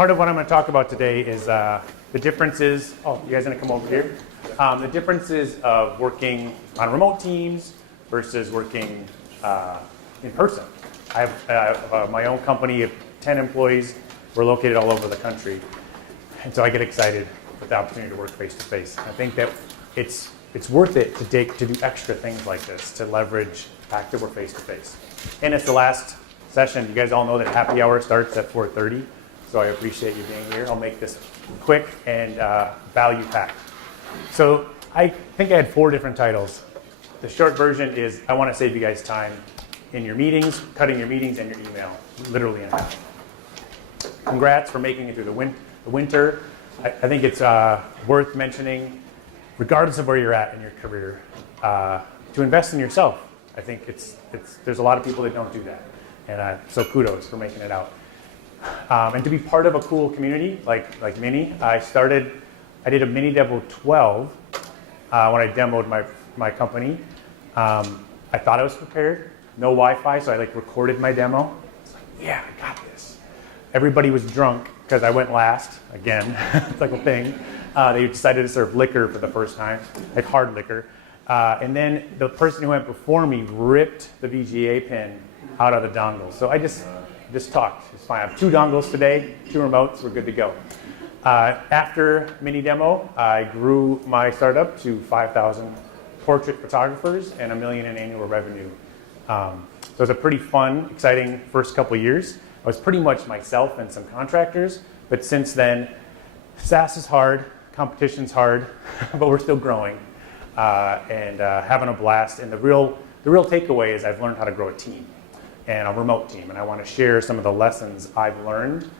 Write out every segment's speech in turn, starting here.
part of what I'm going to talk about today is the differences. Oh, you guys going to come over here? The differences of working on remote teams versus working in person. I have my own company of 10 employees. We're located all over the country. And so I get excited with the opportunity to work face-to-face. I think that it's worth it to do extra things like this, to leverage the fact that we're face-to-face. And it's the last session. You guys all know that happy hour starts at 4:30, so I appreciate you being here. I'll make this quick and value-packed. So I think I had 4 different titles. The short version is I want to save you guys time in your meetings, cutting your meetings and your email, literally in half. Congrats for making it through the winter. I think it's worth mentioning, regardless of where you're at in your career, to invest in yourself. I think there's a lot of people that don't do that. And so kudos for making it out. And to be part of a cool community like Mini, I did a Mini Demo 12 when I demoed my company. I thought I was prepared, no Wi-Fi, so I recorded my demo. It's like, yeah, I got this. Everybody was drunk because I went last, again, it's like a thing. They decided to serve liquor for the first time, like hard liquor. And then the person who went before me ripped the VGA pin out of the dongle. So I just talked, it's fine. I have 2 dongles today, 2 remotes, we're good to go. After Mini Demo, I grew my startup to 5,000 portrait photographers and $1 million in annual revenue. So it was a pretty fun, exciting first couple years. I was pretty much myself and some contractors, but since then, SaaS is hard, competition's hard, but we're still growing and having a blast. And the real takeaway is I've learned how to grow a team and a remote team, and I want to share some of the lessons I've learned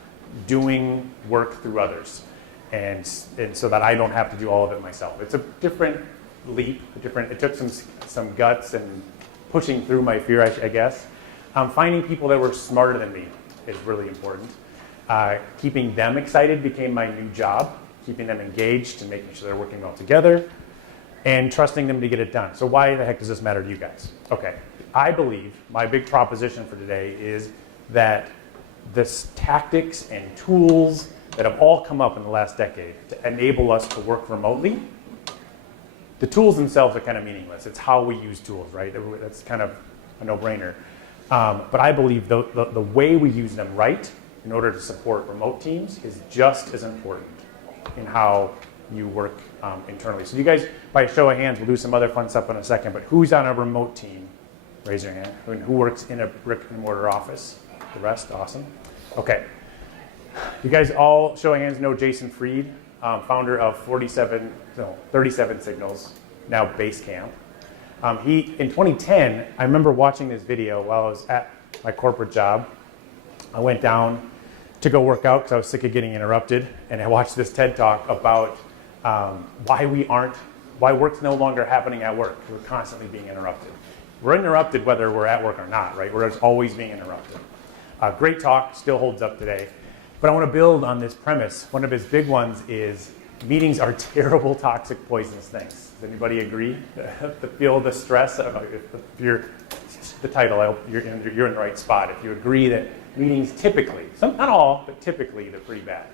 doing work through others, and so that I don't have to do all of it myself. It's a different leap, it took some guts and pushing through my fear, I guess. Finding people that were smarter than me is really important. Keeping them excited became my new job, keeping them engaged and making sure they're working well together, and trusting them to get it done. So why the heck does this matter to you guys? Okay, I believe my big proposition for today is that the tactics and tools that have all come up in the last decade to enable us to work remotely, the tools themselves are kind of meaningless. It's how we use tools, right? That's kind of a no-brainer. But I believe the way we use them right in order to support remote teams is just as important in how you work internally. So you guys, by a show of hands, we'll do some other fun stuff in a second, but who's on a remote team? Raise your hand. Who works in a brick and mortar office? The rest, awesome. Okay. You guys all, show of hands, know Jason Fried, founder of 37 Signals, now Basecamp. In 2010, I remember watching this video while I was at my corporate job. I went down to go work out because I was sick of getting interrupted, and I watched this TED Talk about why work's no longer happening at work. We're constantly being interrupted. We're interrupted whether we're at work or not, right? We're always being interrupted. Great talk, still holds up today. But I want to build on this premise. One of his big ones is meetings are terrible, toxic, poisonous things. Does anybody agree? To feel the stress of the title, you're in the right spot. If you agree that meetings typically, not all, but typically they're pretty bad.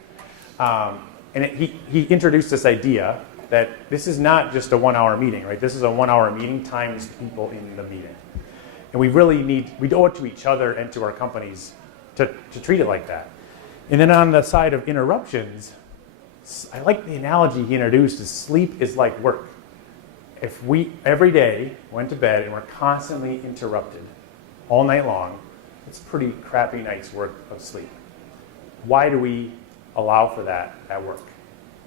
And he introduced this idea that this is not just a 1-hour meeting, right? This is a 1-hour meeting times people in the meeting. And we owe it to each other and to our companies to treat it like that. And then on the side of interruptions, I like the analogy he introduced is sleep is like work. If we every day went to bed and we're constantly interrupted all night long, it's a pretty crappy night's worth of sleep. Why do we allow for that at work?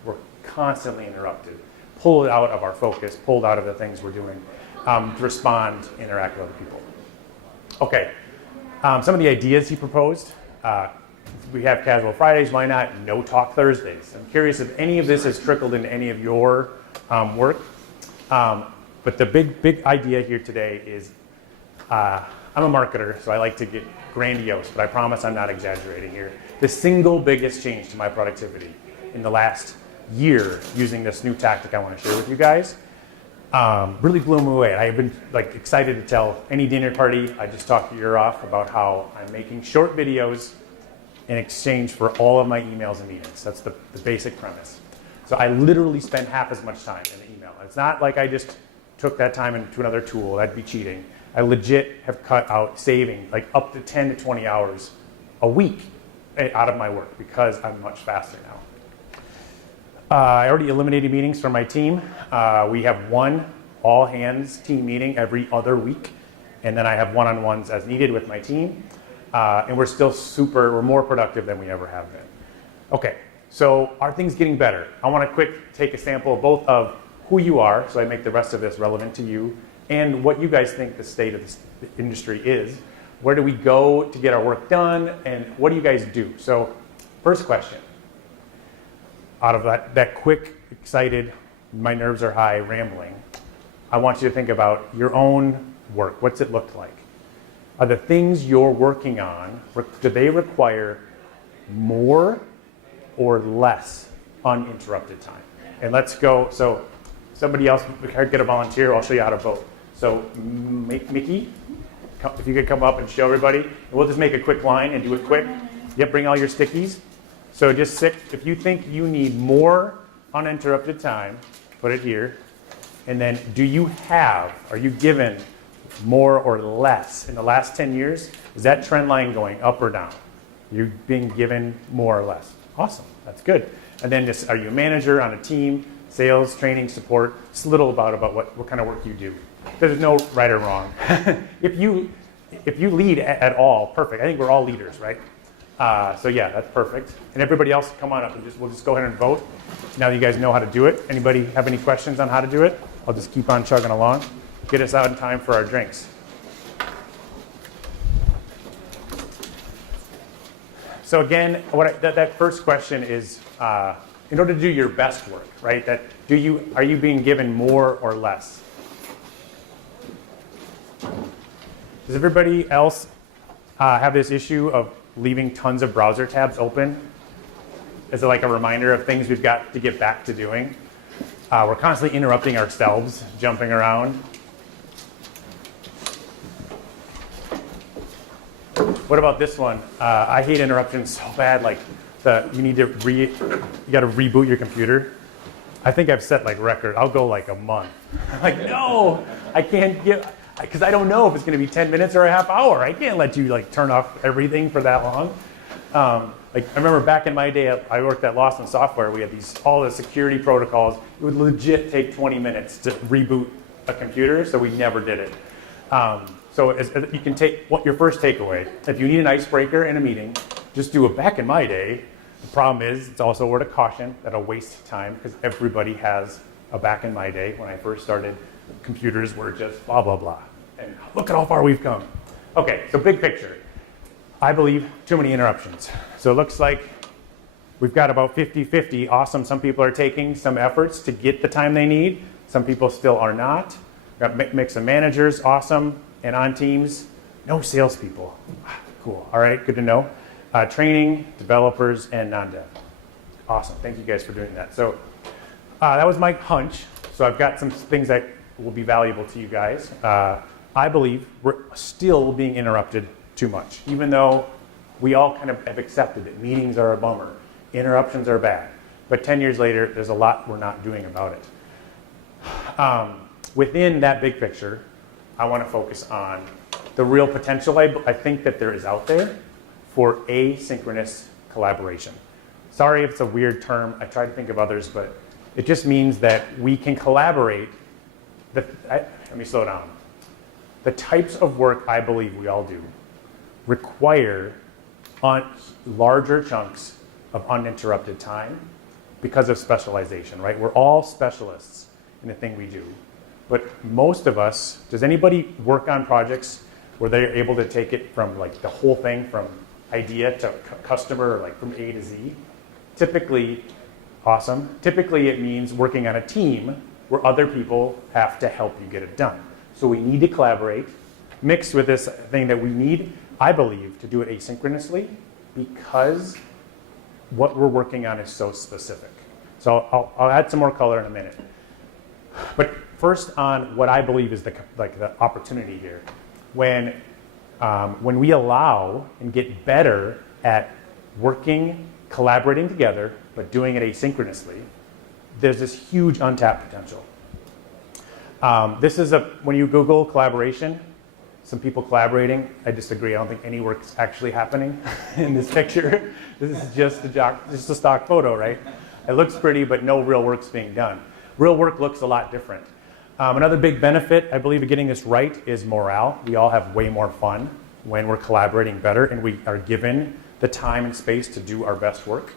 We're constantly interrupted, pulled out of our focus, pulled out of the things we're doing to respond, interact with other people. Okay, some of the ideas he proposed. We have casual Fridays, why not no talk Thursdays? I'm curious if any of this has trickled into any of your work. But the big idea here today is, I'm a marketer, so I like to get grandiose, but I promise I'm not exaggerating here. The single biggest change to my productivity in the last year using this new tactic I want to share with you guys really blew me away. I've been excited to tell any dinner party I just talked your ear off about how I'm making short videos in exchange for all of my emails and meetings. That's the basic premise. So I literally spend half as much time in the email. It's not like I just took that time into another tool. That'd be cheating. I legit have cut out saving like up to 10 to 20 hours a week out of my work because I'm much faster now. I already eliminated meetings from my team. We have one all hands team meeting every other week. And then I have one-on-ones as needed with my team. And we're more productive than we ever have been. Okay, so are things getting better? I want to take a sample both of who you are, so I make the rest of this relevant to you, and what you guys think the state of the industry is. Where do we go to get our work done, and what do you guys do? So first question, out of that quick, excited, my nerves are high, rambling, I want you to think about your own work. What's it look like? Are the things you're working on, do they require more or less uninterrupted time? And let's go, so somebody else, get a volunteer, I'll show you how to vote. So Mickey, if you could come up and show everybody. And we'll just make a quick line and do it quick. Yep, bring all your stickies. So just if you think you need more uninterrupted time, put it here. And then are you given more or less in the last 10 years? Is that trend line going up or down? You're being given more or less. Awesome, that's good. And then are you a manager on a team, sales, training, support? Just a little about what kind of work you do. There's no right or wrong. If you lead at all, perfect. I think we're all leaders, right? So yeah, that's perfect. And everybody else, come on up and we'll just go ahead and vote. Now that you guys know how to do it. Anybody have any questions on how to do it? I'll just keep on chugging along. Get us out in time for our drinks. So again, that first question is, in order to do your best work, right? Are you being given more or less? Does everybody else have this issue of leaving tons of browser tabs open? Is it like a reminder of things we've got to get back to doing? We're constantly interrupting ourselves, jumping around. What about this one? I hate interruptions so bad. Like you got to reboot your computer. I think I've set like record. I'll go like a month. I'm like, no, I can't because I don't know if it's going to be 10 minutes or a half hour. I can't let you like turn off everything for that long. Like I remember back in my day, I worked at Lawson Software. We had all the security protocols. It would legit take 20 minutes to reboot a computer, so we never did it. So you can take your first takeaway. If you need an icebreaker in a meeting, just do it. Back in my day, the problem is it's also a word of caution that'll waste time because everybody has a back in my day. When I first started, computers were just blah, blah, blah. And look at how far we've come. Okay, so big picture. I believe too many interruptions. So it looks like we've got about 50-50. Awesome. Some people are taking some efforts to get the time they need. Some people still are not. We've got mix of managers, awesome. And on teams, no salespeople. Cool. All right, good to know. Training, developers, and non-dev. Awesome. Thank you guys for doing that. So that was my hunch. So I've got some things that will be valuable to you guys. I believe we're still being interrupted too much, even though we all kind of have accepted that meetings are a bummer, interruptions are bad. But 10 years later, there's a lot we're not doing about it. Within that big picture, I want to focus on the real potential I think that there is out there for asynchronous collaboration. Sorry if it's a weird term. I try to think of others, but it just means that we can collaborate. Let me slow down. The types of work I believe we all do require larger chunks of uninterrupted time because of specialization, right? We're all specialists in the thing we do. But most of us, does anybody work on projects where they're able to take it from like the whole thing from idea to customer, or like from A to Z? Typically, awesome. Typically it means working on a team where other people have to help you get it done. So we need to collaborate, mixed with this thing that we need, I believe, to do it asynchronously because what we're working on is so specific. So I'll add some more color in a minute. But first on what I believe is the opportunity here. When we allow and get better at working, collaborating together, but doing it asynchronously, there's this huge untapped potential. This is when you Google collaboration, some people collaborating. I disagree. I don't think any work's actually happening in this picture. This is just a stock photo, right? It looks pretty, but no real work's being done. Real work looks a lot different. Another big benefit, I believe, of getting this right is morale. We all have way more fun when we're collaborating better and we are given the time and space to do our best work.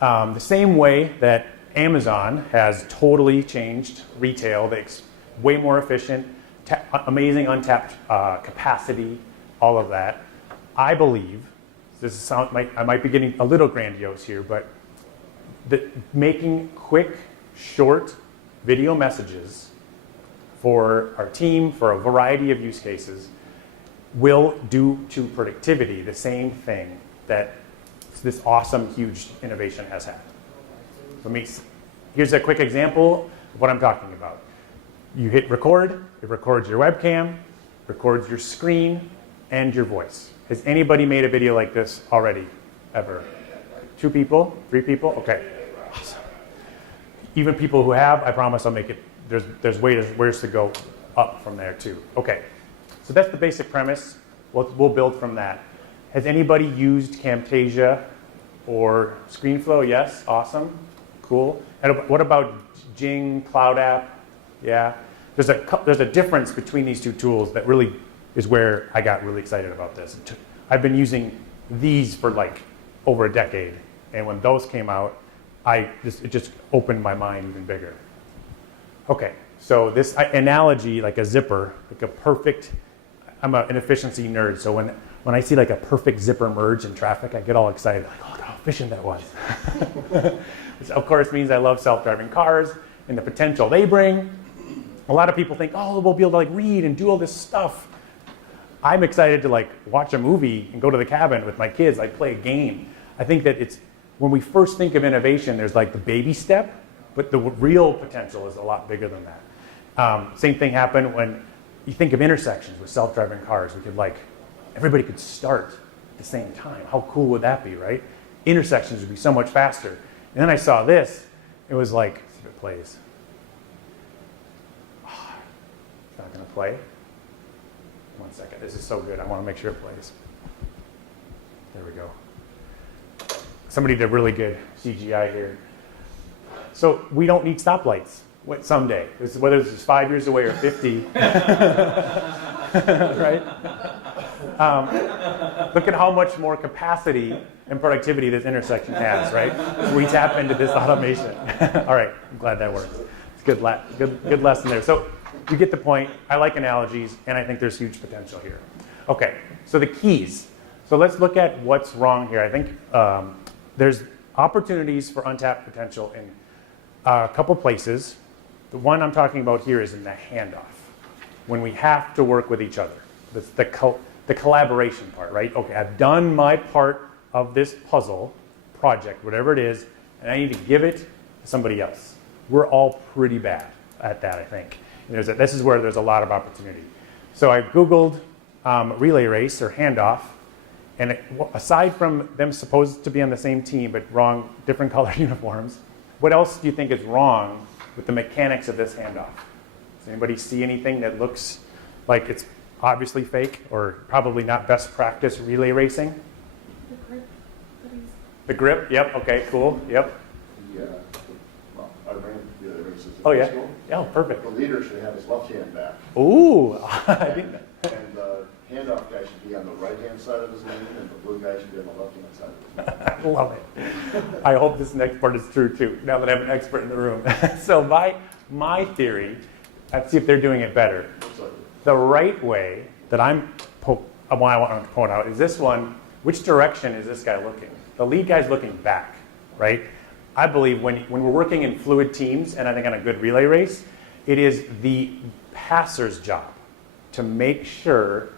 The same way that Amazon has totally changed retail, it's way more efficient, amazing untapped capacity, all of that. I believe, I might be getting a little grandiose here, but making quick, short video messages for our team, for a variety of use cases, will do to productivity the same thing that this awesome, huge innovation has had. Here's a quick example of what I'm talking about. You hit record, it records your webcam, records your screen, and your voice. Has anybody made a video like this already, ever? 2 people? 3 people? Okay, awesome. Even people who have, I promise I'll make it, there's ways to go up from there too. Okay, so that's the basic premise. We'll build from that. Has anybody used Camtasia or ScreenFlow? Yes, awesome, cool. And what about Jing, Cloud App? Yeah, there's a difference between these 2 tools that really is where I got really excited about this. I've been using these for like over a decade, and when those came out, it just opened my mind even bigger. Okay, so this analogy, like a zipper, like a perfect, I'm an efficiency nerd, so when I see like a perfect zipper merge in traffic, I get all excited, like, oh, look how efficient that was. Which of course means I love self-driving cars and the potential they bring. A lot of people think, oh, we'll be able to like read and do all this stuff. I'm excited to like watch a movie and go to the cabin with my kids, like play a game. I think that when we first think of innovation, there's like the baby step, but the real potential is a lot bigger than that. Same thing happened when you think of intersections with self-driving cars. Everybody could start at the same time. How cool would that be, right? Intersections would be so much faster. And then I saw this. It was like, let's see if it plays. Oh, it's not going to play. 1 second. This is so good. I want to make sure it plays. There we go. Somebody did really good CGI here. So we don't need stoplights someday. Whether this is 5 years away or 50. Right? Look at how much more capacity and productivity this intersection has, right? So we tap into this automation. All right, I'm glad that worked. It's good lesson there. So you get the point. I like analogies, and I think there's huge potential here. Okay, so the keys. So let's look at what's wrong here. I think there's opportunities for untapped potential in a couple places. The one I'm talking about here is in the handoff, when we have to work with each other. That's the collaboration part, right? Okay, I've done my part of this puzzle project, whatever it is, and I need to give it to somebody else. We're all pretty bad at that, I think. This is where there's a lot of opportunity. So I Googled relay race or handoff, and aside from them supposed to be on the same team but different colored uniforms, what else do you think is wrong with the mechanics of this handoff? Does anybody see anything that looks like it's obviously fake or probably not best practice relay racing? The grip. The grip? Yep. Okay. Cool. Yep. I ran relay races in high high school. Oh, perfect. The leader should have his left hand back. Ooh. And the handoff guy should be on the right-hand side of his lane, and the blue guy should be on the left-hand side of his lane. I love it. I hope this next part is true too, now that I have an expert in the room. So my theory, let's see if they're doing it better. The right way that I want to point out is this one. Which direction is this guy looking? The lead guy's looking back, right? I believe when we're working in fluid teams, and I think on a good relay race, it is the passer's job to make sure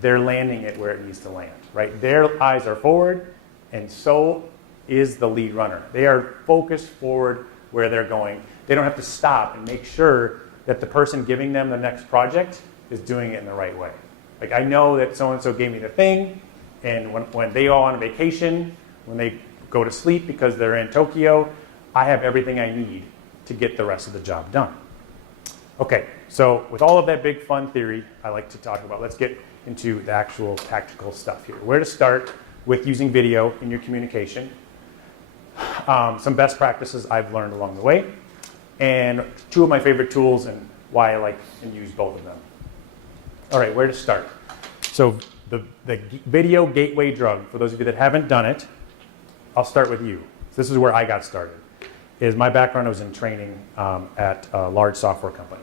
they're landing it where it needs to land, right? Their eyes are forward, and so is the lead runner. They are focused forward where they're going. They don't have to stop and make sure that the person giving them the next project is doing it in the right way. Like, I know that so-and-so gave me the thing, And when they all on vacation, when they go to sleep because they're in Tokyo, I have everything I need to get the rest of the job done. Okay, so with all of that big fun theory I like to talk about, let's get into the actual tactical stuff here. Where to start with using video in your communication. Some best practices I've learned along the way, and 2 of my favorite tools and why I like and use both of them. All right, where to start? So the video gateway drug, for those of you that haven't done it, I'll start with you. So this is where I got started. Is my background was in training at a large software company.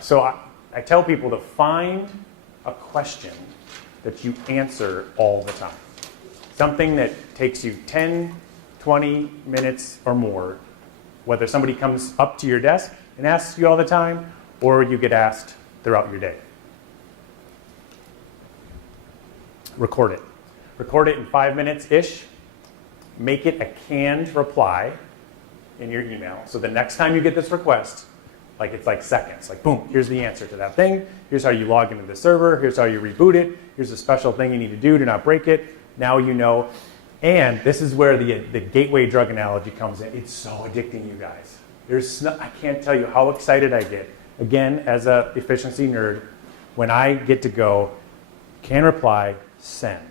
So I tell people to find a question that you answer all the time. Something that takes you 10, 20 minutes or more, whether somebody comes up to your desk and asks you all the time, or you get asked throughout your day. Record it. Record it in 5 minutes-ish. Make it a canned reply in your email. So the next time you get this request, it's like seconds. Like, boom, here's the answer to that thing. Here's how you log into the server. Here's how you reboot it. Here's a special thing you need to do to not break it. Now you know. And this is where the gateway drug analogy comes in. It's so addicting, you guys. I can't tell you how excited I get. Again, as a efficiency nerd, when I get to go, can reply, send.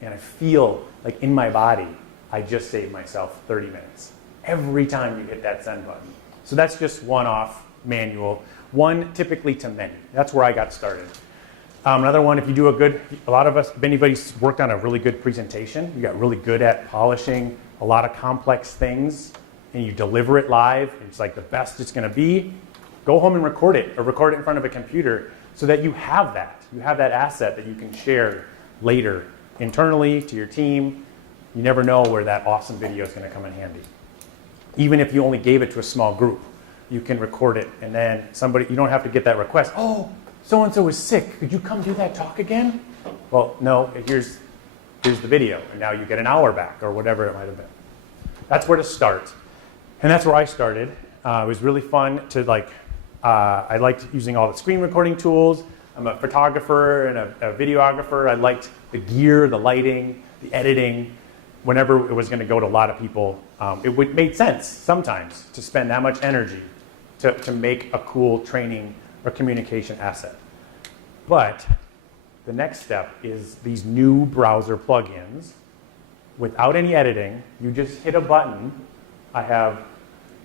And I feel like in my body, I just saved myself 30 minutes. Every time you hit that send button. So that's just one-off manual. One typically to many. That's where I got started. Another one, if you do a lot of us, if anybody's worked on a really good presentation, you got really good at polishing a lot of complex things, and you deliver it live, and it's like the best it's gonna be, go home and record it, or record it in front of a computer so that you have that. You have that asset that you can share later internally to your team. You never know where that awesome video is gonna come in handy. Even if you only gave it to a small group, you can record it, and then you don't have to get that request. Oh, so-and-so was sick. Could you come do that talk again? Well, no, here's the video, and now you get an hour back, or whatever it might have been. That's where to start. And that's where I started. It was really fun to I liked using all the screen recording tools. I'm a photographer and a videographer. I liked the gear, the lighting, the editing. Whenever it was going to go to a lot of people, it made sense sometimes to spend that much energy to make a cool training or communication asset. But the next step is these new browser plugins. Without any editing, you just hit a button. I have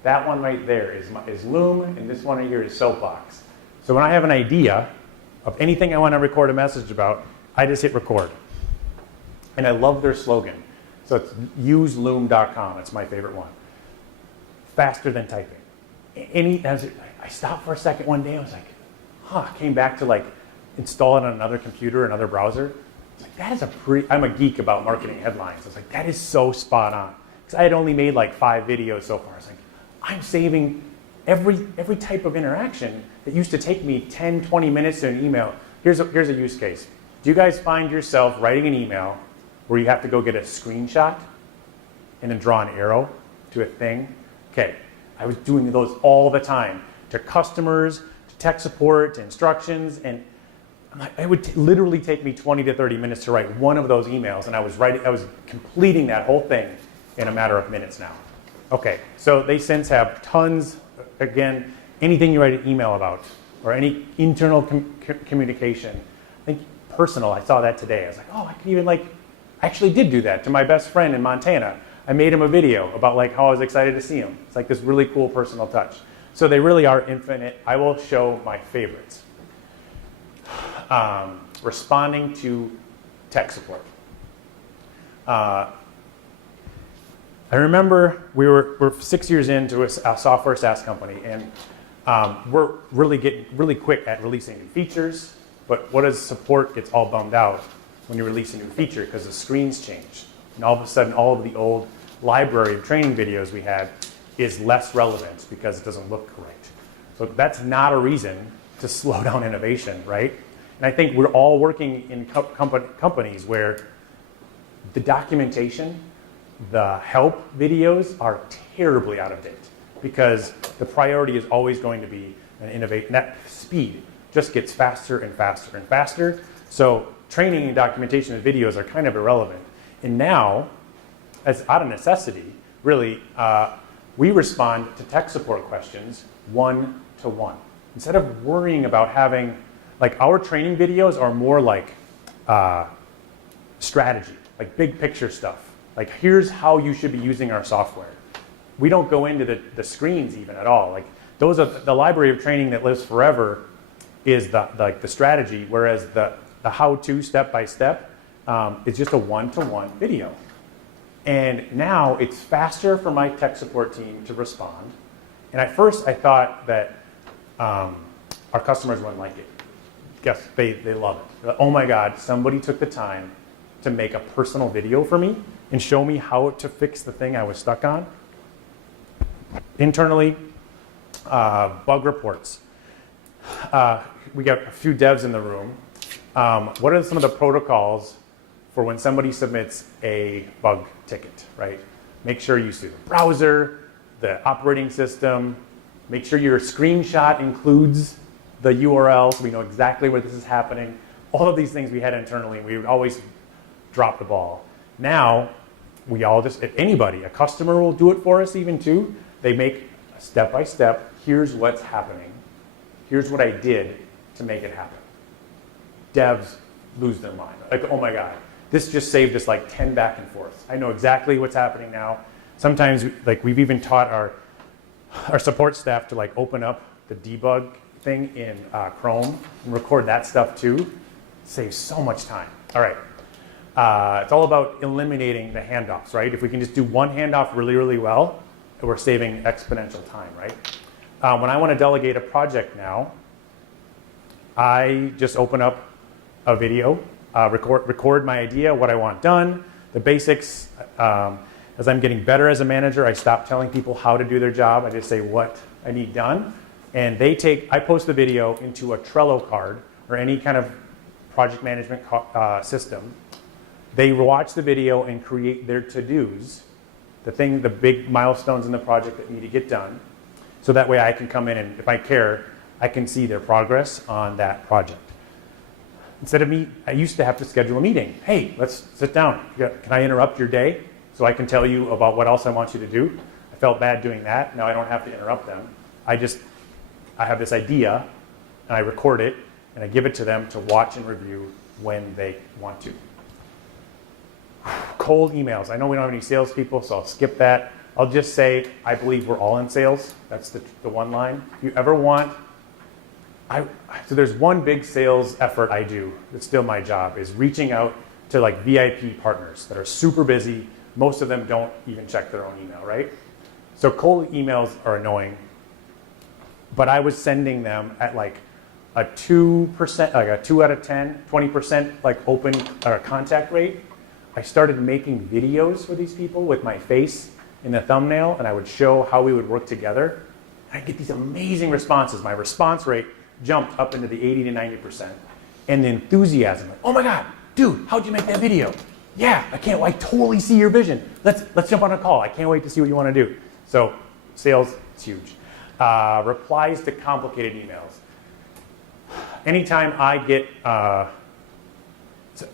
that one right there is Loom, and this one right here is Soapbox. So when I have an idea of anything I want to record a message about, I just hit record. And I love their slogan. So it's useloom.com. It's my favorite one. Faster than typing. I stopped for a second one day. I was like, came back to install it on another computer, another browser. It's like, that is I'm a geek about marketing headlines. I was like, that is so spot on. Because I had only made 5 videos so far. I was like, I'm saving every type of interaction that used to take me 10, 20 minutes in an email. Here's a use case. Do you guys find yourself writing an email where you have to go get a screenshot and then draw an arrow to a thing? Okay, I was doing those all the time to customers, to tech support, to instructions, and it would literally take me 20 to 30 minutes to write one of those emails, and I was completing that whole thing in a matter of minutes now. Okay, so they since have tons, again, anything you write an email about, or any internal communication. I think personal, I saw that today. I was like, oh, I can even I actually did do that to my best friend in Montana. I made him a video about how I was excited to see him. It's this really cool personal touch. So they really are infinite. I will show my favorites. Responding to tech support. I remember we're 6 years into a software SaaS company, and we're really getting really quick at releasing new features. But what does support gets all bummed out when you release a new feature because the screens change. And all of a sudden, all of the old library of training videos we had is less relevant because it doesn't look right. So that's not a reason to slow down innovation, right? And I think we're all working in companies where the documentation, the help videos are terribly out of date because the priority is always going to be an innovation. That speed just gets faster and faster and faster. So training and documentation of videos are kind of irrelevant. And now, as out of necessity, really, we respond to tech support questions one-to-one. Instead of worrying about having, like our training videos are more like strategy, like big picture stuff. Like here's how you should be using our software. We don't go into the screens even at all. Like those are the library of training that lives forever is the strategy, whereas the how-to step-by-step is just a one-to-one video. And now it's faster for my tech support team to respond. And at first I thought that our customers wouldn't like it. Guess they love it. They're like, oh my God, somebody took the time to make a personal video for me and show me how to fix the thing I was stuck on. Internally, bug reports. We got a few devs in the room. What are some of the protocols for when somebody submits a bug ticket, right? Make sure you see the browser, the operating system, make sure your screenshot includes the URL so we know exactly where this is happening. All of these things we had internally, we would always drop the ball. Now, we all just, if anybody, a customer will do it for us even too. They make a step-by-step, here's what's happening. Here's what I did to make it happen. Devs lose their mind. Like, oh my God, this just saved us like 10 back and forth. I know exactly what's happening now. Sometimes, like we've even taught our support staff to like open up the debug thing in Chrome and record that stuff too. Saves so much time. All right. It's all about eliminating the handoffs, right? If we can just do one handoff really, really well, we're saving exponential time, right? When I want to delegate a project now, I just open up a video, record my idea, what I want done, the basics. As I'm getting better as a manager, I stop telling people how to do their job. I just say what I need done. And I post the video into a Trello card or any kind of project management system. They watch the video and create their to-dos, the big milestones in the project that need to get done. So that way I can come in and if I care, I can see their progress on that project. Instead of I used to have to schedule a meeting. Hey, let's sit down. Can I interrupt your day so I can tell you about what else I want you to do? I felt bad doing that. Now I don't have to interrupt them. I have this idea and I record it and I give it to them to watch and review when they want to. Cold emails. I know we don't have any salespeople, so I'll skip that. I'll just say, I believe we're all in sales. That's the one line. If you ever want, so there's one big sales effort I do, it's still my job, is reaching out to like VIP partners that are super busy. Most of them don't even check their own email, right? So cold emails are annoying, but I was sending them at like a 2%, like a 2 out of 10, 20% like open contact rate. I started making videos for these people with my face in the thumbnail, and I would show how we would work together. And I'd get these amazing responses. My response rate jumped up into the 80 to 90%. And the enthusiasm, like, oh my God, dude, how'd you make that video? Yeah, I totally see your vision. Let's jump on a call. I can't wait to see what you want to do. So sales, it's huge. Replies to complicated emails. Anytime I get,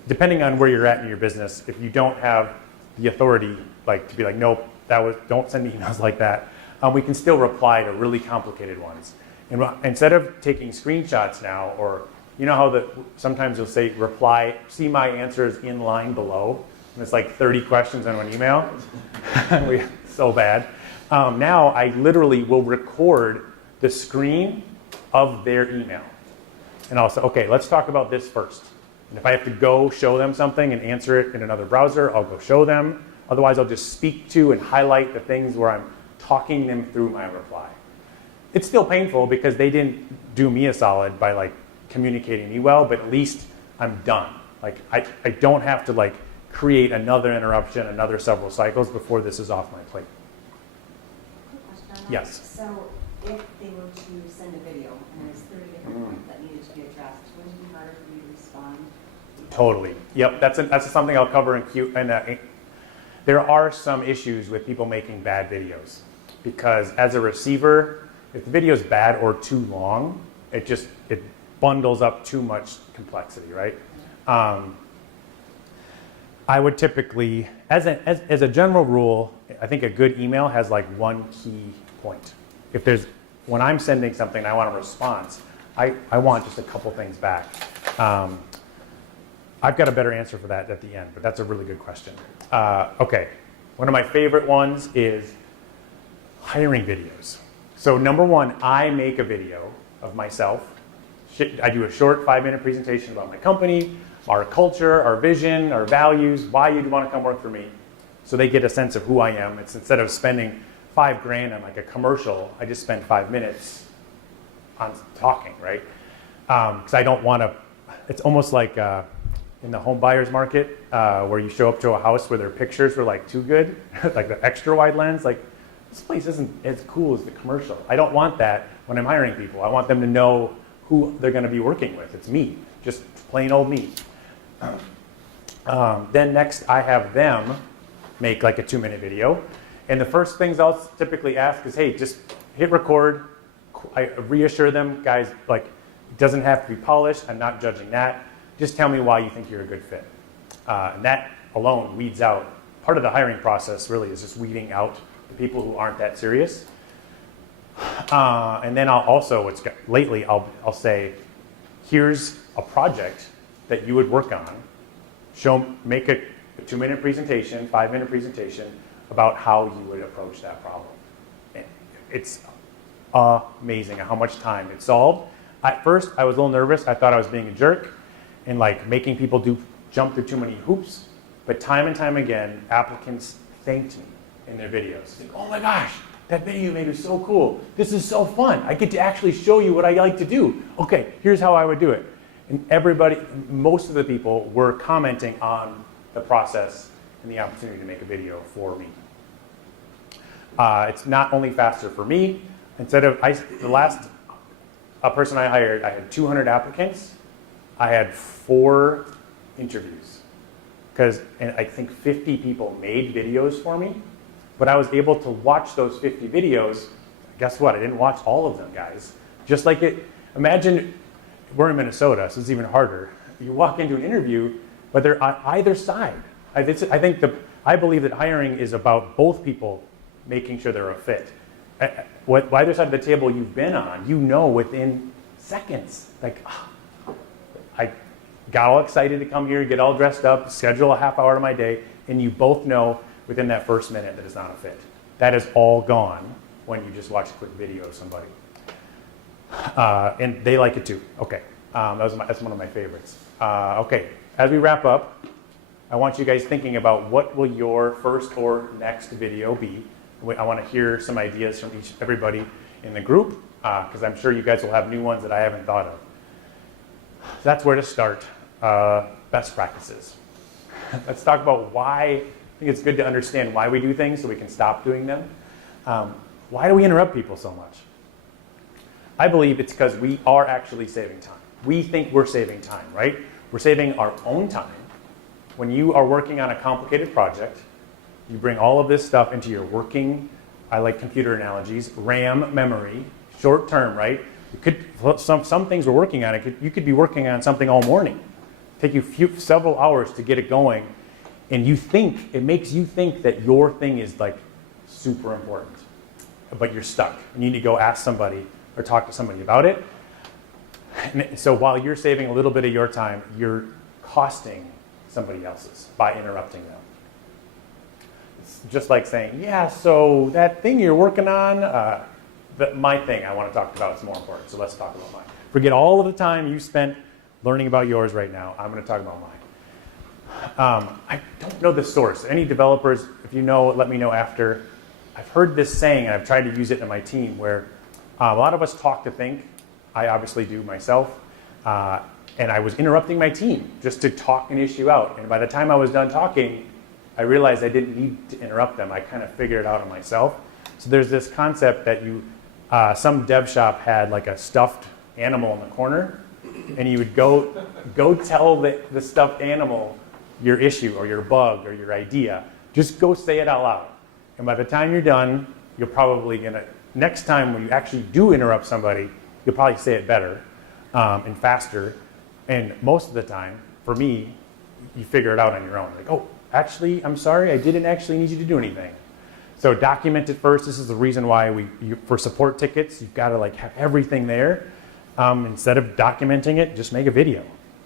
depending on where you're at in your business, if you don't have the authority to be like, nope, don't send me emails like that, we can still reply to really complicated ones. And instead of taking screenshots now, or you know how sometimes you'll say reply, see my answers in line below, and it's like 30 questions in one email. So bad. Now I literally will record the screen of their email. And I'll say, okay, let's talk about this first. And if I have to go show them something and answer it in another browser, I'll go show them. Otherwise, I'll just speak to and highlight the things where I'm talking them through my reply. It's still painful because they didn't do me a solid by communicating me well, but at least I'm done. I don't have to create another interruption, another several cycles before this is off my plate. Quick question on that. Yes. So if they were to send a video and there's 30 different points that needed to be addressed, wouldn't it be harder for you to respond? Totally. Yep. That's something I'll cover in Q. And there are some issues with people making bad videos because as a receiver, if the video is bad or too long, it bundles up too much complexity, right? I would typically, as a general rule, I think a good email has like one key point. When I'm sending something and I want a response, I want just a couple things back. I've got a better answer for that at the end, but that's a really good question. Okay, one of my favorite ones is hiring videos. So number one, I make a video of myself. I do a short 5-minute presentation about my company, our culture, our vision, our values, why you'd want to come work for me. So they get a sense of who I am. It's instead of spending $5,000 on like a commercial, I just spend 5 minutes on talking, right? Because I don't want to, it's almost like in the home buyer's market where you show up to a house where their pictures were like too good, like the extra wide lens, like this place isn't as cool as the commercial. I don't want that when I'm hiring people. I want them to know who they're going to be working with. It's me, just plain old me. Then next I have them make like a 2-minute video. And the first things I'll typically ask is, hey, just hit record. I reassure them, guys, like it doesn't have to be polished. I'm not judging that. Just tell me why you think you're a good fit. And that alone weeds out. Part of the hiring process really is just weeding out the people who aren't that serious. And then I'll also, lately I'll say, here's a project that you would work on. Make a 2-minute presentation, 5-minute presentation about how you would approach that problem. And it's amazing how much time it solved. At first, I was a little nervous. I thought I was being a jerk and like making people jump through too many hoops. But time and time again, applicants thanked me in their videos. Like, oh my gosh, that video you made was so cool. This is so fun. I get to actually show you what I like to do. Okay, here's how I would do it. And most of the people were commenting on the process and the opportunity to make a video for me. It's not only faster for me. The last person I hired, I had 200 applicants. I had 4 interviews. And I think 50 people made videos for me. But I was able to watch those 50 videos. Guess what? I didn't watch all of them, guys. Just like imagine we're in Minnesota, so it's even harder. You walk into an interview, but they're on either side. I believe that hiring is about both people making sure they're a fit. Either side of the table you've been on, you know within seconds. Like, I got all excited to come here, get all dressed up, schedule a half hour of my day, and you both know within that first minute that it's not a fit. That is all gone when you just watch a quick video of somebody. And they like it too. Okay, that's one of my favorites. Okay, as we wrap up, I want you guys thinking about what will your first or next video be. I want to hear some ideas from everybody in the group, because I'm sure you guys will have new ones that I haven't thought of. That's where to start. Best practices. Let's talk about why. I think it's good to understand why we do things so we can stop doing them. Why do we interrupt people so much? I believe it's because we are actually saving time. We think we're saving time, right? We're saving our own time. When you are working on a complicated project, you bring all of this stuff into your working, I like computer analogies, RAM memory, short term, right? Some things we're working on, you could be working on something all morning. Take you several hours to get it going, and it makes you think that your thing is like super important, but you're stuck. And you need to go ask somebody or talk to somebody about it. And so while you're saving a little bit of your time, you're costing somebody else's by interrupting them. It's just like saying, yeah, so that thing you're working on, my thing I want to talk about is more important, so let's talk about mine. Forget all of the time you spent learning about yours right now. I'm going to talk about mine. I don't know the source. Any developers, if you know, let me know after. I've heard this saying, and I've tried to use it in my team, where a lot of us talk to think. I obviously do myself. And I was interrupting my team just to talk an issue out. And by the time I was done talking, I realized I didn't need to interrupt them. I kind of figured it out on myself. So there's this concept that some dev shop had like a stuffed animal in the corner, and you would go tell the stuffed animal your issue or your bug or your idea. Just go say it out loud. And by the time you're done, you're probably next time when you actually do interrupt somebody, you'll probably say it better and faster. And most of the time, for me, you figure it out on your own. Like, oh, actually, I'm sorry, I didn't actually need you to do anything. So document it first. This is the reason why for support tickets, you've got to like have everything there. Instead of documenting it, just make a video.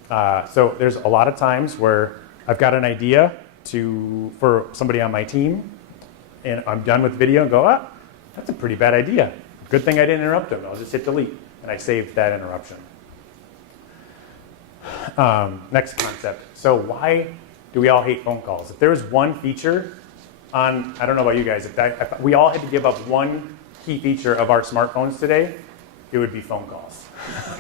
So there's a lot of times where I've got an idea for somebody on my team, and I'm done with video and go, that's a pretty bad idea. Good thing I didn't interrupt them. I'll just hit delete, and I saved that interruption. Next concept. So why do we all hate phone calls? If there was one feature I don't know about you guys, if we all had to give up one key feature of our smartphones today, it would be phone calls.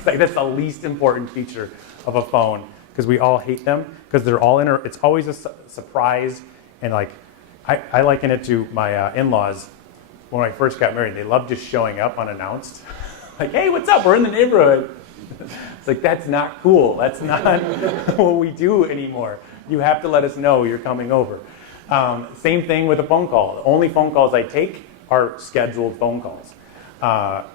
Like that's the least important feature of a phone because we all hate them because they're all it's always a surprise. And like, I liken it to my in-laws when I first got married. They loved just showing up unannounced. Like, hey, what's up? We're in the neighborhood. It's like, that's not cool. That's not what we do anymore. You have to let us know you're coming over. Same thing with a phone call. The only phone calls I take are scheduled phone calls.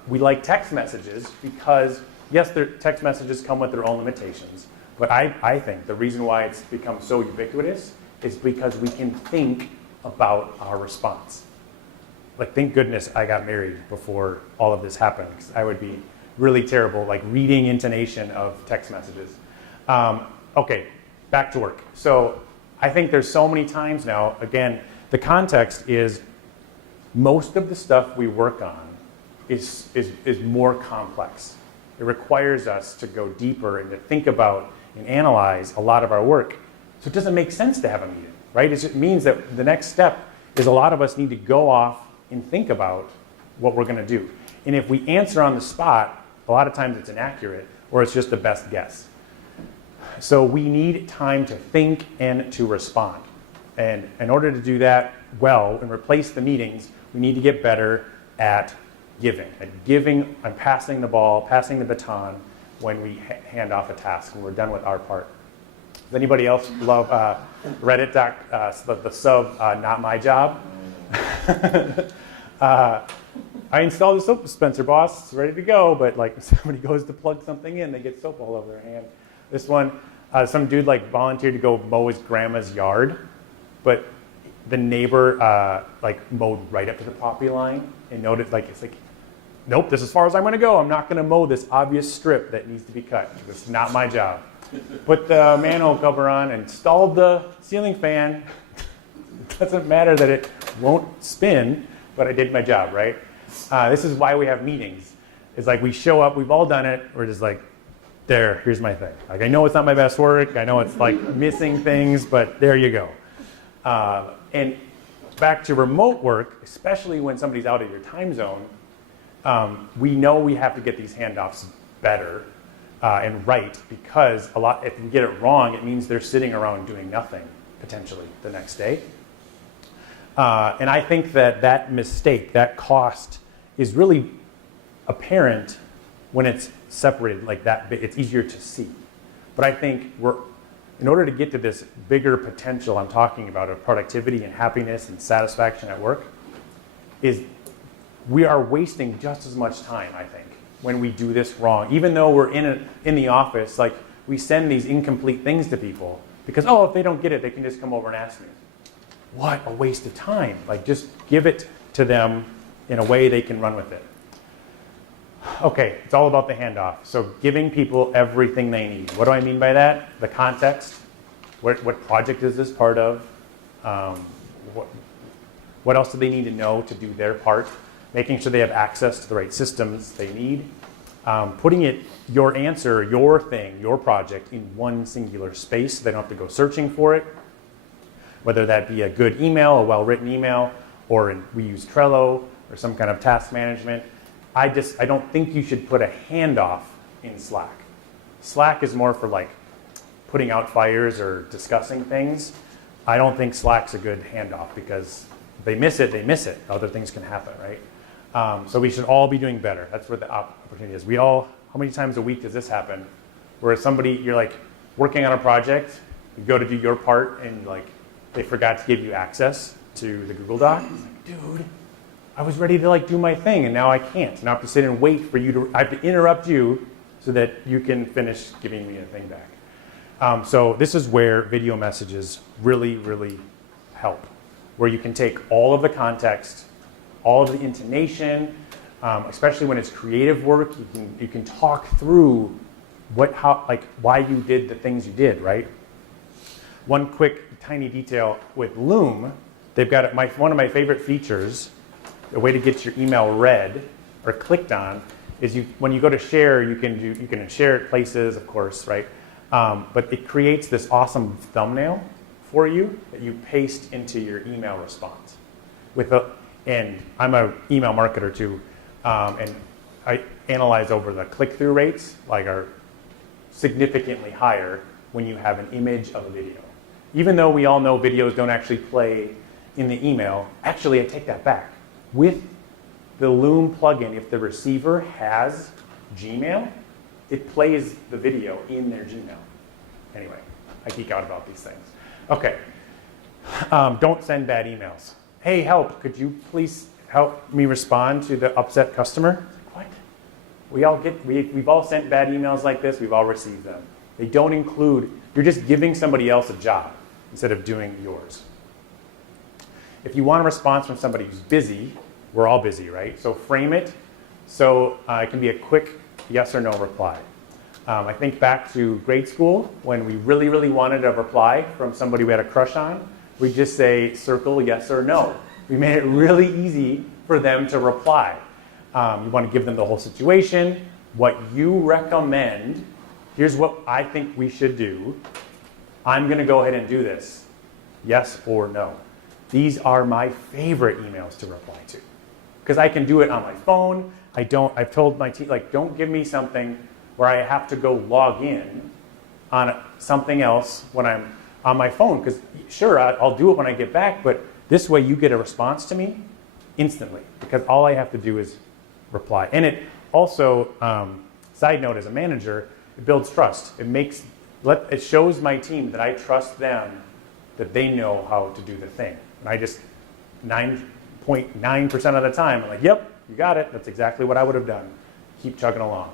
We like text messages because, yes, text messages come with their own limitations. But I think the reason why it's become so ubiquitous is because we can think about our response. Like, thank goodness I got married before all of this happened, because I would be really terrible, like reading intonation of text messages. Okay, back to work. So I think there's so many times now, again, the context is most of the stuff we work on is more complex. It requires us to go deeper and to think about and analyze a lot of our work. So it doesn't make sense to have a meeting, right? It means that the next step is a lot of us need to go off and think about what we're going to do. And if we answer on the spot, a lot of times it's inaccurate or it's just the best guess. So we need time to think and to respond. And in order to do that well and replace the meetings, we need to get better at giving and passing the ball, passing the baton when we hand off a task and we're done with our part. Does anybody else love Reddit, the sub, not my job? I installed the soap dispenser, boss. It's ready to go, but like somebody goes to plug something in, they get soap all over their hand. This one, some dude like volunteered to go mow his grandma's yard, but the neighbor like mowed right up to the property line and noted it's like, nope, this is as far as I'm going to go. I'm not going to mow this obvious strip that needs to be cut. It's not my job. Put the manhole cover on, installed the ceiling fan. It doesn't matter that it won't spin, but I did my job, right? This is why we have meetings. It's like we show up, we've all done it. We're just like, here's my thing. Like, I know it's not my best work. I know it's like missing things, but there you go. And back to remote work, especially when somebody's out of your time zone, we know we have to get these handoffs better and right, because if we get it wrong, it means they're sitting around doing nothing potentially the next day. And I think that mistake, that cost, is really apparent when it's separated like that. It's easier to see. But I think in order to get to this bigger potential I'm talking about of productivity and happiness and satisfaction at work, is we are wasting just as much time, I think, when we do this wrong. Even though we're in the office, like we send these incomplete things to people because, if they don't get it, they can just come over and ask me. What a waste of time. Like, just give it to them in a way they can run with it. Okay, it's all about the handoff. So giving people everything they need. What do I mean by that? The context. What project is this part of? What else do they need to know to do their part? Making sure they have access to the right systems they need. Putting your answer, your thing, your project in one singular space so they don't have to go searching for it. Whether that be a good email, a well-written email, or we use Trello or some kind of task management. I don't think you should put a handoff in Slack. Slack is more for like putting out fires or discussing things. I don't think Slack's a good handoff because if they miss it. Other things can happen, right? So we should all be doing better. That's where the opportunity is. How many times a week does this happen? Where you're like working on a project, you go to do your part and like they forgot to give you access to the Google Doc. It's like, dude, I was ready to like do my thing and now I can't. Now I have to sit and wait for you I have to interrupt you so that you can finish giving me a thing back. So this is where video messages really, really help, where you can take all of the context, all of the intonation, especially when it's creative work, you can talk through why you did the things you did, right? One quick tiny detail with Loom, they've got one of my favorite features, a way to get your email read or clicked on, is when you go to share, you can share it places, of course, right? But it creates this awesome thumbnail for you that you paste into your email response. And I'm an email marketer too, and I analyze over the click-through rates, are significantly higher when you have an image of a video. Even though we all know videos don't actually play in the email, actually I take that back. With the Loom plugin, if the receiver has Gmail, it plays the video in their Gmail. Anyway, I geek out about these things. Okay, don't send bad emails. Hey, help, could you please help me respond to the upset customer? What? We've all sent bad emails like this, we've all received them. They don't include, you're just giving somebody else a job instead of doing yours. If you want a response from somebody who's busy, we're all busy, right? So frame it so it can be a quick yes or no reply. I think back to grade school when we really, really wanted a reply from somebody we had a crush on. We just say circle yes or no. We made it really easy for them to reply. You want to give them the whole situation, what you recommend. Here's what I think we should do. I'm going to go ahead and do this. Yes or no. These are my favorite emails to reply to because I can do it on my phone. I've told my team, don't give me something where I have to go log in on something else when I'm on my phone, because sure, I'll do it when I get back, but this way you get a response to me instantly because all I have to do is reply. And it also, side note, as a manager, it builds trust. It shows my team that I trust them, that they know how to do the thing. And I just 9.9% of the time, I'm like, yep, you got it. That's exactly what I would have done. Keep chugging along.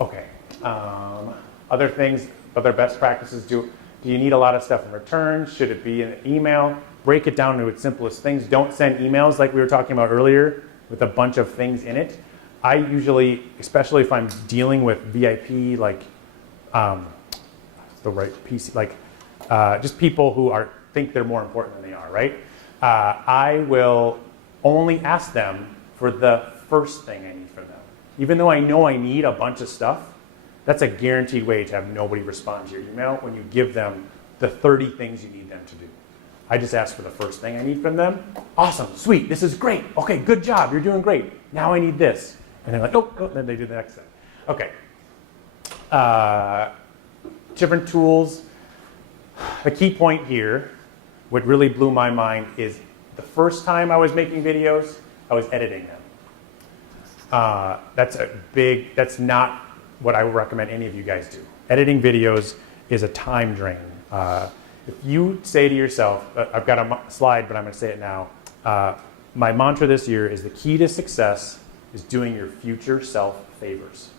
Okay. Other things, other best practices. Do you need a lot of stuff in return? Should it be in an email? Break it down to its simplest things. Don't send emails like we were talking about earlier with a bunch of things in it. I usually, especially if I'm dealing with VIP, the right PC, just people who think they're more important than they are, right? I will only ask them for the first thing I need from them. Even though I know I need a bunch of stuff, that's a guaranteed way to have nobody respond to your email when you give them the 30 things you need them to do. I just ask for the first thing I need from them. Awesome, sweet, this is great. Okay, good job, you're doing great. Now I need this. And they're like, oh, then they do the next thing. Okay. Different tools. The key point here, what really blew my mind is the first time I was making videos, I was editing them. That's not what I would recommend any of you guys do. Editing videos is a time drain. If you say to yourself, I've got a slide, but I'm going to say it now. My mantra this year is the key to success is doing your future self favors.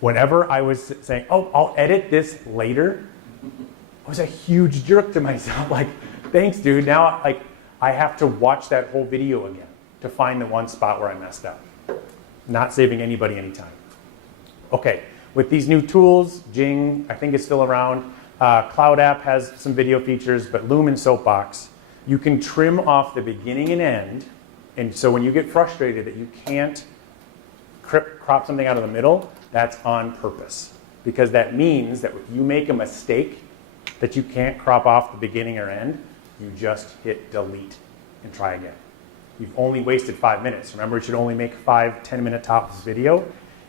Whenever I was saying, oh, I'll edit this later, I was a huge jerk to myself. Thanks, dude. Now, I have to watch that whole video again to find the one spot where I messed up. Not saving anybody any time. Okay, with these new tools, Jing, I think is still around. Cloud App has some video features, but Loom and Soapbox, you can trim off the beginning and end. And so when you get frustrated that you can't crop something out of the middle, that's on purpose. Because that means that if you make a mistake that you can't crop off the beginning or end, you just hit delete and try again. You've only wasted 5 minutes. Remember, it should only make 5-10-minute tops video.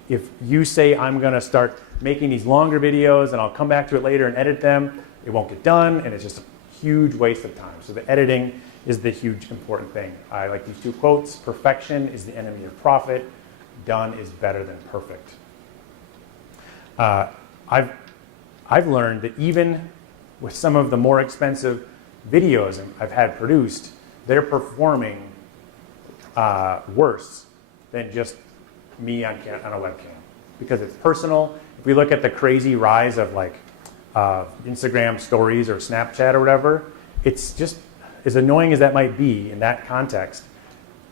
If you say, I'm going to start making these longer videos and I'll come back to it later and edit them, it won't get done, and it's just a huge waste of time. So the editing is the huge important thing. I like these two quotes. Perfection is the enemy of profit. Done is better than perfect. I've learned that even with some of the more expensive videos I've had produced, they're performing worse than just me on a webcam, because it's personal, if we look at the crazy rise of like Instagram stories or Snapchat or whatever, it's just, as annoying as that might be in that context,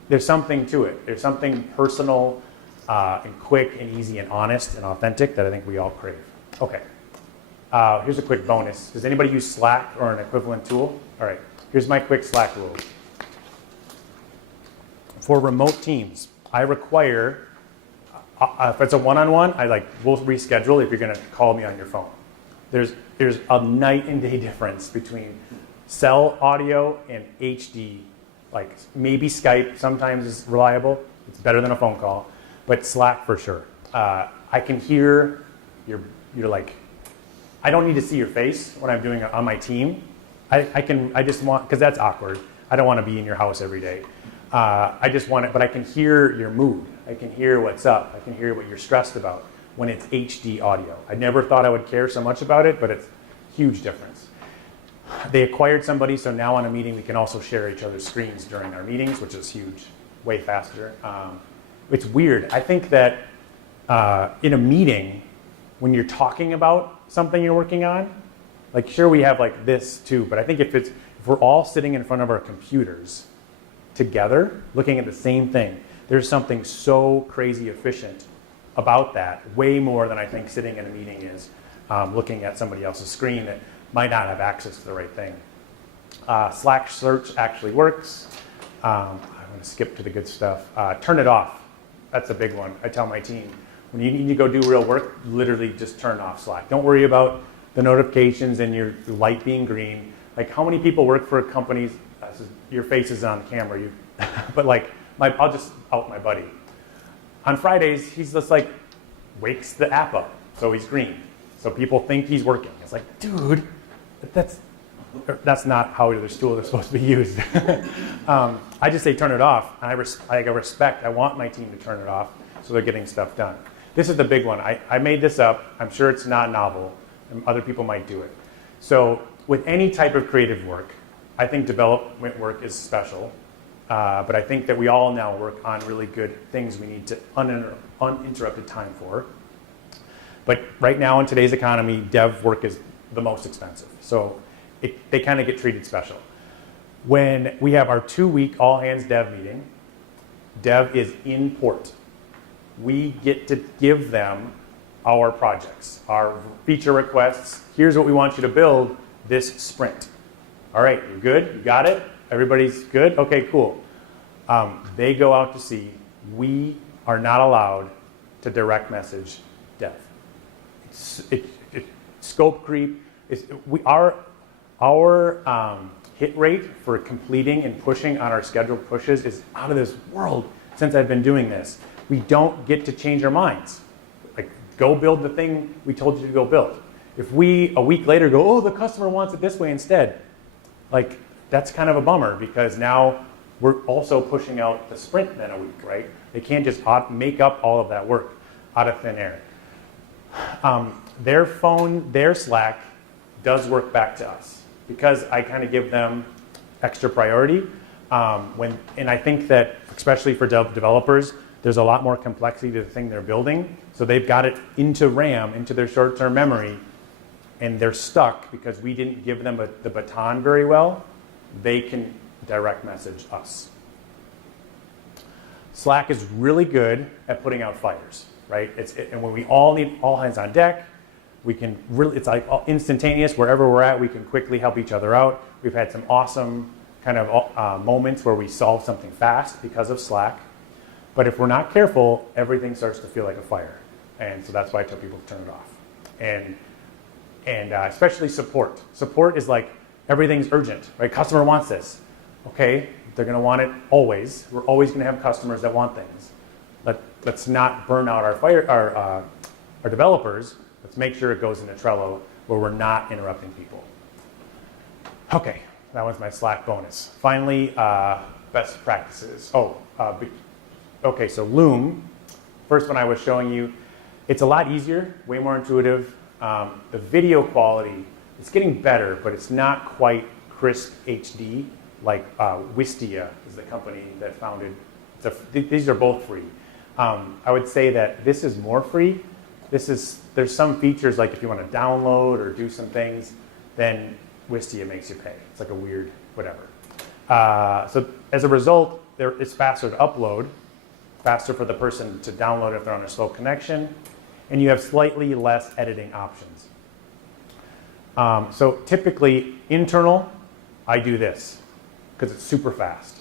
there's something to it. There's something personal and quick and easy and honest and authentic that I think we all crave. Okay, here's a quick bonus. Does anybody use Slack or an equivalent tool? All right, here's my quick Slack rule. For remote teams, I require, if it's a one-on-one, we'll reschedule if you're gonna call me on your phone. There's a night and day difference between cell audio and HD. Like maybe Skype sometimes is reliable. It's better than a phone call, but Slack for sure. I can hear you're like, I don't need to see your face when I'm doing it on my team. I just want, because that's awkward. I don't want to be in your house every day. I just want it, but I can hear your mood. I can hear what's up. I can hear what you're stressed about when it's HD audio. I never thought I would care so much about it, but it's a huge difference. They acquired somebody, so now on a meeting we can also share each other's screens during our meetings, which is huge, way faster. It's weird. I think that in a meeting, when you're talking about something you're working on, like sure we have like this too, but I think if we're all sitting in front of our computers together, looking at the same thing, there's something so crazy efficient about that, way more than I think sitting in a meeting is looking at somebody else's screen that might not have access to the right thing. Slack search actually works. I'm going to skip to the good stuff. Turn it off. That's a big one. I tell my team, when you need to go do real work, literally just turn off Slack. Don't worry about the notifications and your light being green. Like how many people work for companies, your face is on camera, but like, I'll just out my buddy. On Fridays, he's just like, wakes the app up, so he's green. So people think he's working. It's like, dude, that's not how this tool is supposed to be used. I just say turn it off, and I want my team to turn it off so they're getting stuff done. This is the big one. I made this up. I'm sure it's not novel, and other people might do it. So with any type of creative work, I think development work is special, but I think that we all now work on really good things we need to uninterrupted time for. But right now in today's economy, dev work is the most expensive. So they kind of get treated special. When we have our 2-week all hands dev meeting, dev is in port. We get to give them our projects, our feature requests. Here's what we want you to build this sprint. All right, you're good? You got it? Everybody's good? Okay, cool. They go out to sea. We are not allowed to direct message dev. Scope creep. Our hit rate for completing and pushing on our scheduled pushes is out of this world since I've been doing this. We don't get to change our minds. Like, go build the thing we told you to go build. If we, a week later, go, oh, the customer wants it this way instead, like, that's kind of a bummer because now we're also pushing out the sprint then a week, right? They can't just make up all of that work out of thin air. Their Slack does work back to us because I kind of give them extra priority. And I think that, especially for developers, there's a lot more complexity to the thing they're building. So they've got it into RAM, into their short-term memory, and they're stuck because we didn't give them the baton very well. They can direct message us. Slack is really good at putting out fires, right? And when we all need all hands on deck, we can really, it's like instantaneous. Wherever we're at, we can quickly help each other out. We've had some awesome kind of moments where we solve something fast because of Slack. But if we're not careful, everything starts to feel like a fire. And so that's why I tell people to turn it off. And especially support. Support is like, everything's urgent, right? Customer wants this. Okay, they're going to want it always. We're always going to have customers that want things. Let's not burn out our developers. Let's make sure it goes into Trello where we're not interrupting people. Okay, that was my Slack bonus. Finally, best practices. Okay, so Loom, first one I was showing you, it's a lot easier, way more intuitive. The video quality, it's getting better, but it's not quite crisp HD like Wistia is the company that founded. These are both free. I would say that this is more free. there's some features like if you want to download or do some things, then Wistia makes you pay. It's like a weird whatever. So as a result, it's faster to upload, faster for the person to download if they're on a slow connection, and you have slightly less editing options. So typically internal, I do this because it's super fast.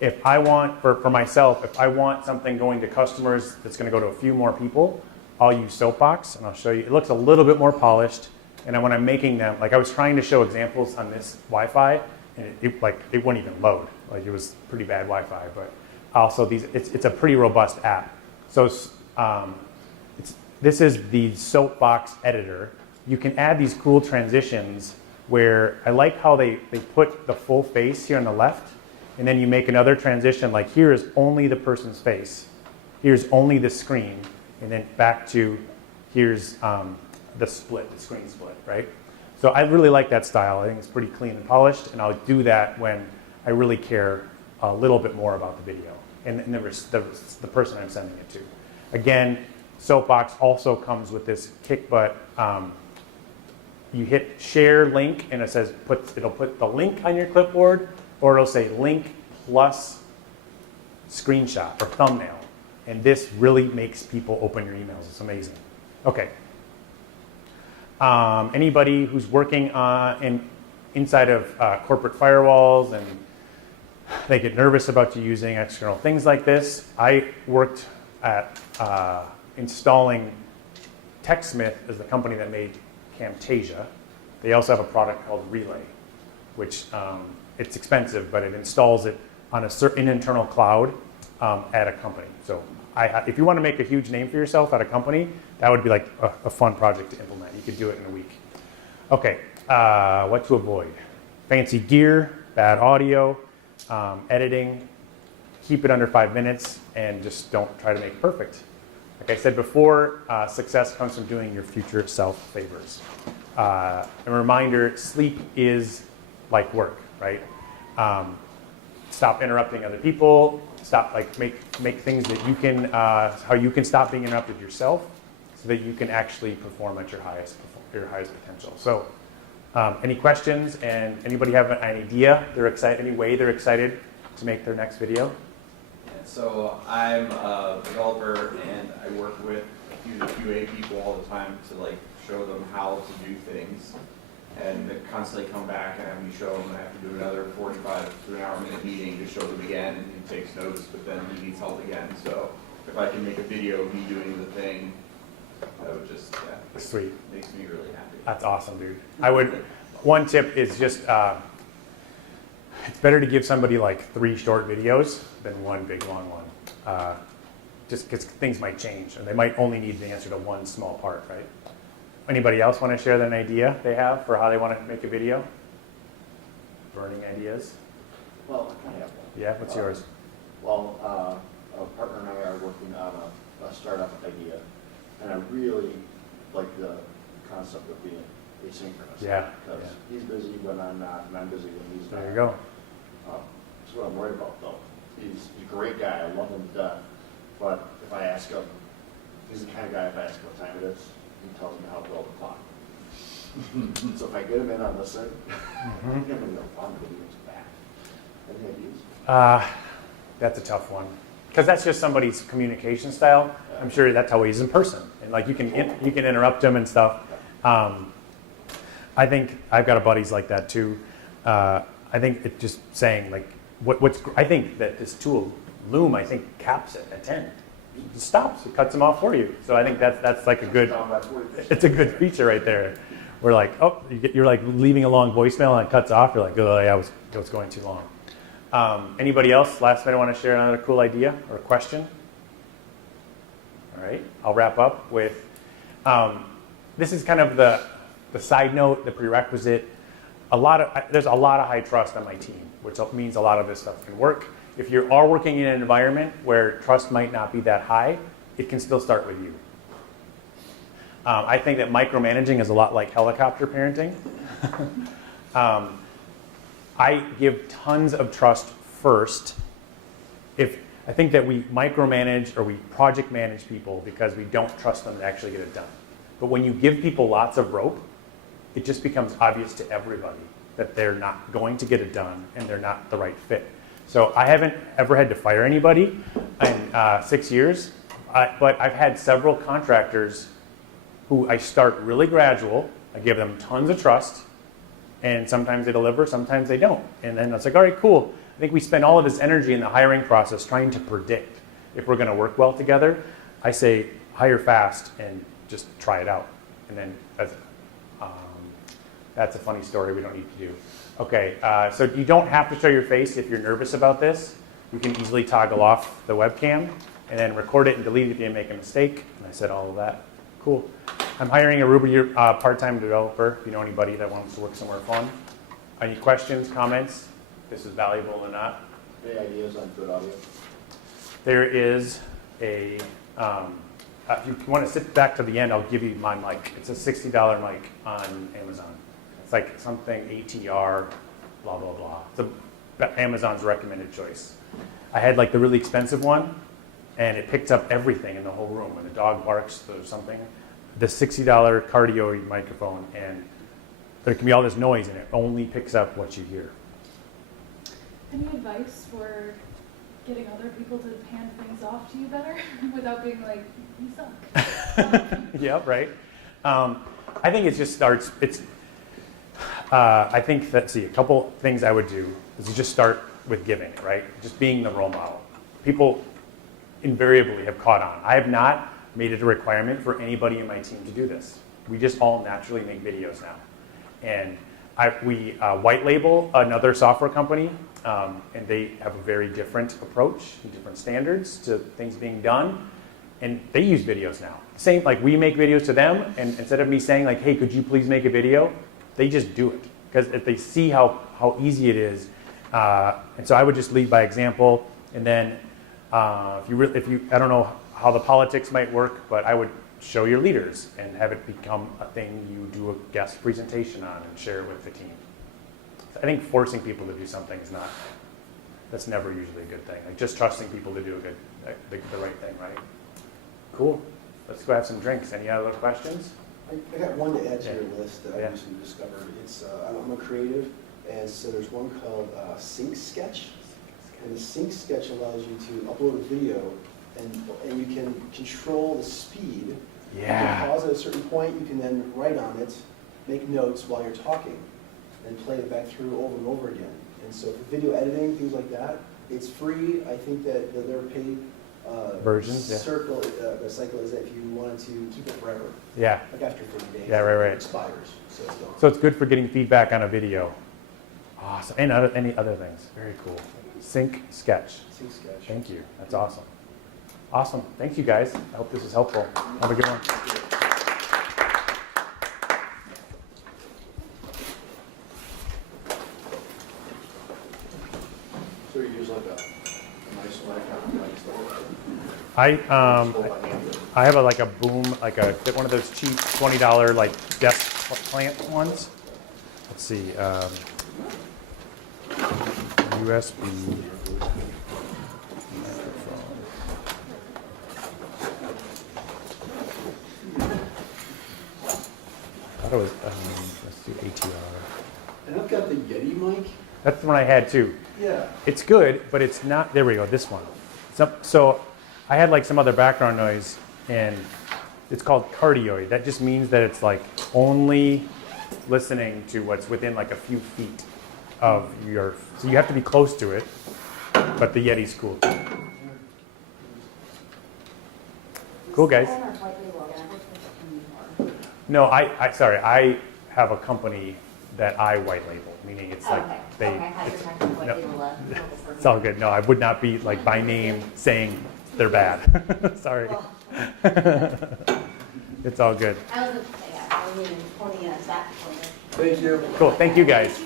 If I want, for myself, if I want something going to customers that's going to go to a few more people, I'll use Soapbox, and I'll show you. It looks a little bit more polished, and when I'm making them, like I was trying to show examples on this Wi-Fi, and it wouldn't even load. Like it was pretty bad Wi-Fi, but also it's a pretty robust app. So this is the Soapbox editor. You can add these cool transitions where I like how they put the full face here on the left, and then you make another transition like here is only the person's face, here's only the screen, and then back to here's the screen split, right? So I really like that style. I think it's pretty clean and polished, and I'll do that when I really care a little bit more about the video and the person I'm sending it to. Again, Soapbox also comes with this kick butt. You hit share link, and it says it'll put the link on your clipboard, or it'll say link plus screenshot or thumbnail. And this really makes people open your emails. It's amazing. Okay. Anybody who's working inside of corporate firewalls and they get nervous about you using external things like this. I worked at installing TechSmith is the company that made Camtasia. They also have a product called Relay, which it's expensive, but it installs it on a certain internal cloud at a company. So if you want to make a huge name for yourself at a company, that would be like a fun project to implement. You could do it in a week. Okay, what to avoid? Fancy gear, bad audio, editing. Keep it under 5 minutes, and just don't try to make it perfect. Like I said before, success comes from doing your future self favors. A reminder, sleep is like work, right? Stop interrupting other people. Stop, make things that you can, how you can stop being interrupted yourself so that you can actually perform at your highest potential. So any questions, and anybody have an idea, any way they're excited to make their next video? So I'm a developer, and I work with a few QA people all the time to show them how to do things, and they constantly come back and have me show them, and I have to do another 45 to an hour minute meeting to show them again, and he takes notes, but then he needs help again. So if I can make a video of me doing the thing, that would just Sweet. Makes me really happy. That's awesome, dude. One tip is just it's better to give somebody 3 short videos than one big long one. Just because things might change, and they might only need the answer to one small part, right? Anybody else want to share an idea they have for how they want to make a video? Burning ideas? Well, I kind of have one. Yeah, what's yours? Well, a partner and I are working on a startup idea, and I really like the concept of being asynchronous. Yeah. Because he's busy when I'm not, and I'm busy when he's not. There you go. That's what I'm worried about, though. He's a great guy. I love him to death. But if I ask him, he's the kind of guy, if I ask him what time it is, he tells me how to build the clock. So if I get him in on this thing, I'm going to go, I'm going to do this back. Any ideas? That's a tough one. Because that's just somebody's communication style. I'm sure that's how he's in person. And you can interrupt him and stuff. I think I've got buddies like that too. I think it's just saying I think that this tool, Loom, I think caps it at 10. It just stops. It cuts them off for you. So I think that's like a good. It's a good feature right there. We're you're leaving a long voicemail and it cuts off. You're like, oh yeah, it was going too long. Anybody else? Last minute want to share another cool idea or question? All right, I'll wrap up with. This is kind of the side note, the prerequisite. There's a lot of high trust on my team, which means a lot of this stuff can work. If you are working in an environment where trust might not be that high, it can still start with you. I think that micromanaging is a lot like helicopter parenting. I give tons of trust first. If I think that we micromanage or we project manage people because we don't trust them to actually get it done. But when you give people lots of rope, it just becomes obvious to everybody that they're not going to get it done and they're not the right fit. So I haven't ever had to fire anybody in 6 years, but I've had several contractors who I start really gradual. I give them tons of trust, and sometimes they deliver, sometimes they don't. And then it's like, all right, cool. I think we spend all of this energy in the hiring process trying to predict if we're going to work well together. I say hire fast and just try it out. And then that's a funny story we don't need to do. Okay, so you don't have to show your face if you're nervous about this. You can easily toggle off the webcam and then record it and delete it if you make a mistake. And I said all of that. Cool. I'm hiring a Reuben part-time developer, if you know anybody that wants to work somewhere fun. Any questions, comments? If this is valuable or not? Any ideas on good audio? There is a, if you want to sit back to the end, I'll give you my mic. It's a $60 mic on Amazon. It's like something ATR, blah, blah, blah. It's Amazon's recommended choice. I had like the really expensive one, and it picked up everything in the whole room. When the dog barks or something, the $60 cardioid microphone, and there can be all this noise, and it only picks up what you hear. Any advice for getting other people to hand things off to you better without being like, you suck? Yeah, right. I think it just starts, I think that, a couple things I would do is you just start with giving, right? Just being the role model. People invariably have caught on. I have not made it a requirement for anybody in my team to do this. We just all naturally make videos now. And we white label another software company, and they have a very different approach and different standards to things being done. And they use videos now. Same, like we make videos to them, and instead of me saying like, hey, could you please make a video? They just do it because if they see how easy it is. And so I would just lead by example. And then if you, I don't know how the politics might work, but I would show your leaders and have it become a thing you do a guest presentation on and share it with the team. So I think forcing people to do something is not, that's never usually a good thing. Like just trusting people to do the right thing, right? Cool. Let's go have some drinks. Any other questions? I got one to add to Yeah. your list that I Yeah. recently discovered. It's I'm a creative, and so there's one called Sync Sketch, and the Sync Sketch allows you to upload a video, and you can control the speed. You Yeah. can pause at a certain point. You can then write on it, make notes while you're talking, and play it back through over and over again. And so for video editing, things like that, it's free. I think that they're paid. Versions, yeah. The cycle is that if you wanted to keep it forever, Yeah. like after 30 days, Yeah, right. it expires, so it's gone. So it's good for getting feedback on a video. Awesome. And any other things. Very cool. Sync Sketch. Sync Sketch. Thank you. That's awesome. Awesome. Thank you, guys. I hope this is helpful. Have a good one. So you use like a nice mic on like I have like a boom, one of those cheap $20 like desk plant ones. Let's see. USB microphone. I thought it was. Let's do ATR. And I've got the Yeti mic. That's the one I had too. Yeah. It's good, but it's not. There we go. This one. So I had like some other background noise, and it's called cardioid. That just means that it's like only listening to what's within like a few feet of your. So you have to be close to it, but the Yeti's cool. Cool, guys. No, sorry. I have a company that I white label, meaning it's like it's all good. No, I would not be like by name saying they're bad. Sorry. It's all good. I was even pointing at that. Thank you. Cool. Thank you, guys.